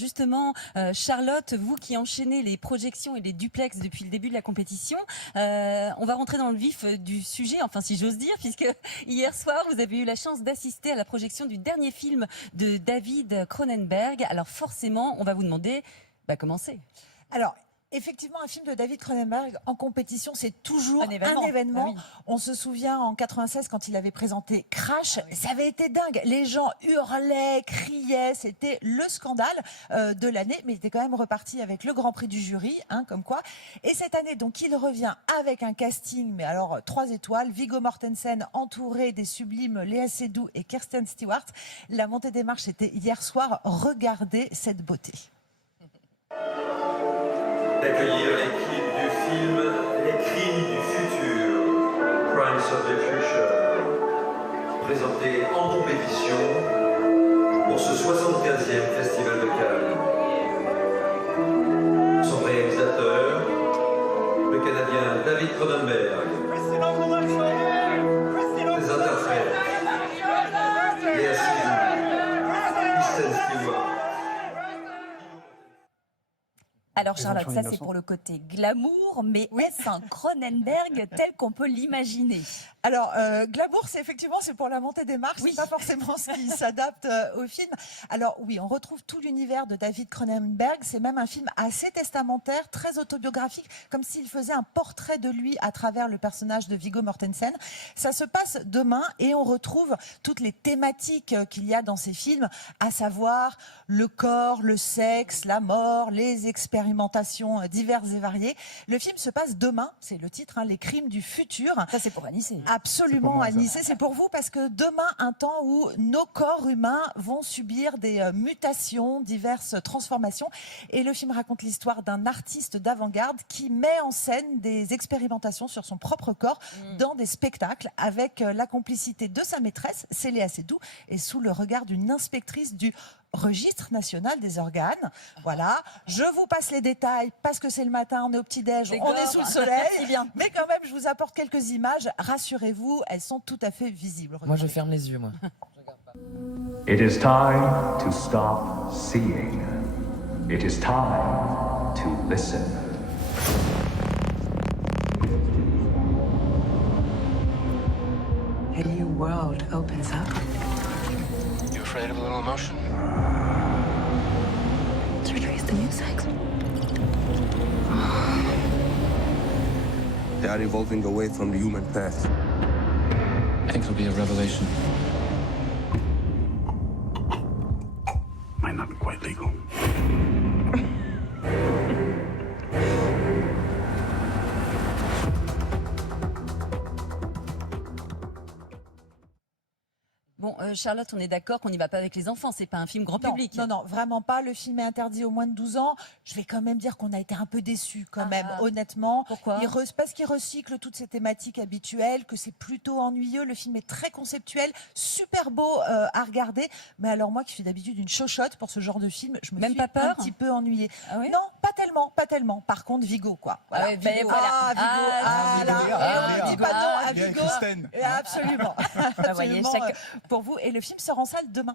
justement, Charlotte, vous qui enchaînez les projections et les duplex depuis le début de la compétition, on va rentrer dans le vif du sujet, enfin si j'ose dire, puisque hier soir, vous avez eu la chance d'assister à la projection du dernier film de David Cronenberg. Alors forcément, on va vous demander comment c'est. Alors, effectivement, un film de David Cronenberg en compétition, c'est toujours un événement. Ah oui. On se souvient en 96 quand il avait présenté Crash, ça avait été dingue. Les gens hurlaient, criaient, c'était le scandale de l'année, mais il était quand même reparti avec le Grand Prix du jury, comme quoi. Et cette année, donc, il revient avec un casting, mais alors 3 étoiles, Viggo Mortensen entouré des sublimes Léa Seydoux et Kirsten Stewart. La montée des marches était hier soir. Regardez cette beauté. D'accueillir l'équipe du film Les Crimes du futur, Crimes of the Future, présenté en compétition pour ce 75e Festival de Cannes. Son réalisateur, le Canadien David Cronenberg. Les interprètes, Léa Seydoux, Kristen Stewart. Alors Charlotte, ça c'est pour le côté glamour, mais est-ce un Cronenberg tel qu'on peut l'imaginer? Alors, glamour, c'est pour la montée des marches, c'est pas forcément ce qui s'adapte au film. Alors oui, on retrouve tout l'univers de David Cronenberg, c'est même un film assez testamentaire, très autobiographique, comme s'il faisait un portrait de lui à travers le personnage de Viggo Mortensen. Ça se passe demain et on retrouve toutes les thématiques qu'il y a dans ces films, à savoir le corps, le sexe, la mort, les expérimentations diverses et variées. Le film se passe demain, c'est le titre, Les Crimes du futur. Ça c'est pour Anissé. Absolument, Anissé, c'est pour vous parce que demain, un temps où nos corps humains vont subir des mutations, diverses transformations. Et le film raconte l'histoire d'un artiste d'avant-garde qui met en scène des expérimentations sur son propre corps dans des spectacles avec la complicité de sa maîtresse, c'est Léa Seydoux, et sous le regard d'une inspectrice du Registre national des organes. Voilà, je vous passe les détails parce que c'est le matin, on est au petit-déj, on est sous le soleil. Mais quand même, je vous apporte quelques images. Rassurez-vous, elles sont tout à fait visibles. Regardez. Moi, je ferme les yeux, moi. It is time to stop seeing. It is time to listen. A new world opens up. You afraid of a little emotion? To retrace the new sex. They are evolving away from the human path. I think it'll be a revelation. Might not be quite legal. Bon, Charlotte, on est d'accord qu'on n'y va pas avec les enfants, c'est pas un film grand public. Non, non, vraiment pas. Le film est interdit aux moins de 12 ans. Je vais quand même dire qu'on a été un peu déçus quand même, honnêtement. Pourquoi ? Parce qu'il recycle toutes ces thématiques habituelles, que c'est plutôt ennuyeux. Le film est très conceptuel, super beau à regarder. Mais alors moi qui suis d'habitude une chochotte pour ce genre de film, je me Même suis pas peur un petit peu ennuyée. Ah oui ? Non, pas tellement, pas tellement. Par contre, Viggo, quoi. Voilà. Ah ouais, Viggo, voilà. Là, et on ne dit pas non à Bien, Viggo. Kristen. Absolument. voyez, Absolument, pour vous. Et le film sort en salle demain.